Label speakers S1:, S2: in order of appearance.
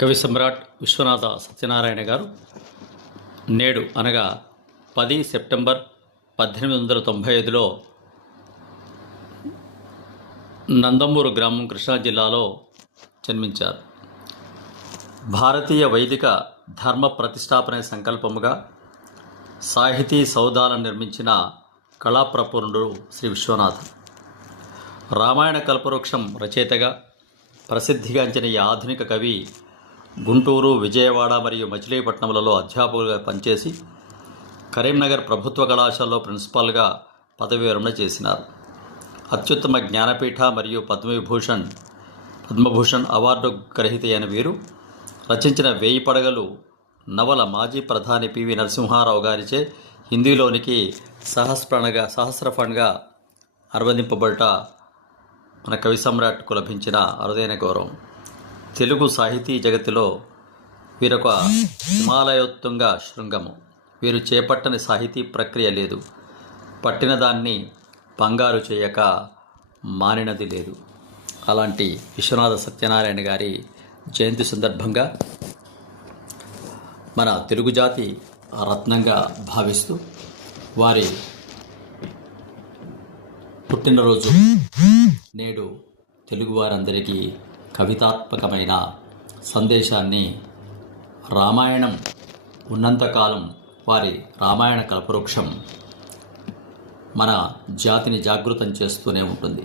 S1: కవి సమ్రాట్ విశ్వనాథ సత్యనారాయణ గారు నేడు అనగా పది సెప్టెంబర్ పద్దెనిమిది వందల తొంభై ఐదులో నందమూరు గ్రామం కృష్ణా జిల్లాలో జన్మించారు. భారతీయ వైదిక ధర్మ ప్రతిష్టాపన సంకల్పముగా సాహితీ సౌధాలను నిర్మించిన కళాప్రపూర్ణుడు శ్రీ విశ్వనాథ్. రామాయణ కల్పవృక్షం రచయితగా ప్రసిద్ధిగాంచిన ఈ ఆధునిక కవి గుంటూరు విజయవాడ మరియు మచిలీపట్నంలలో అధ్యాపకులుగా పనిచేసి కరీంనగర్ ప్రభుత్వ కళాశాలలో ప్రిన్సిపాల్గా పదవి విరమణ చేసినారు. అత్యుత్తమ జ్ఞానపీఠ మరియు పద్మవిభూషణ్ పద్మభూషణ్ అవార్డు గ్రహీత అయిన వీరు రచించిన వేయి పడగలు నవల మాజీ ప్రధాని పివి నరసింహారావు గారిచే హిందీలోనికి సహస్రణగా సహస్రఫణ్గా అనువదింపబడట మన కవి సమ్రాట్కు లభించిన అరుదైన గౌరవం. తెలుగు సాహితీ జగతిలో వీరొక హిమాలయోత్తుంగ శృంగము. వీరు చేపట్టని సాహితీ ప్రక్రియ లేదు. పట్టిన దాన్ని బంగారు చేయక మానినది లేదు. అలాంటి విశ్వనాథ సత్యనారాయణ గారి జయంతి సందర్భంగా మన తెలుగు జాతి రత్నంగా భావిస్తూ వారి పుట్టినరోజు నేడు తెలుగువారందరికీ కవితాత్మకమైన సందేశాన్ని రామాయణం ఉన్నంతకాలం వారి రామాయణ కల్పవృక్షం మన జాతిని జాగృతం చేస్తూనే ఉంటుంది.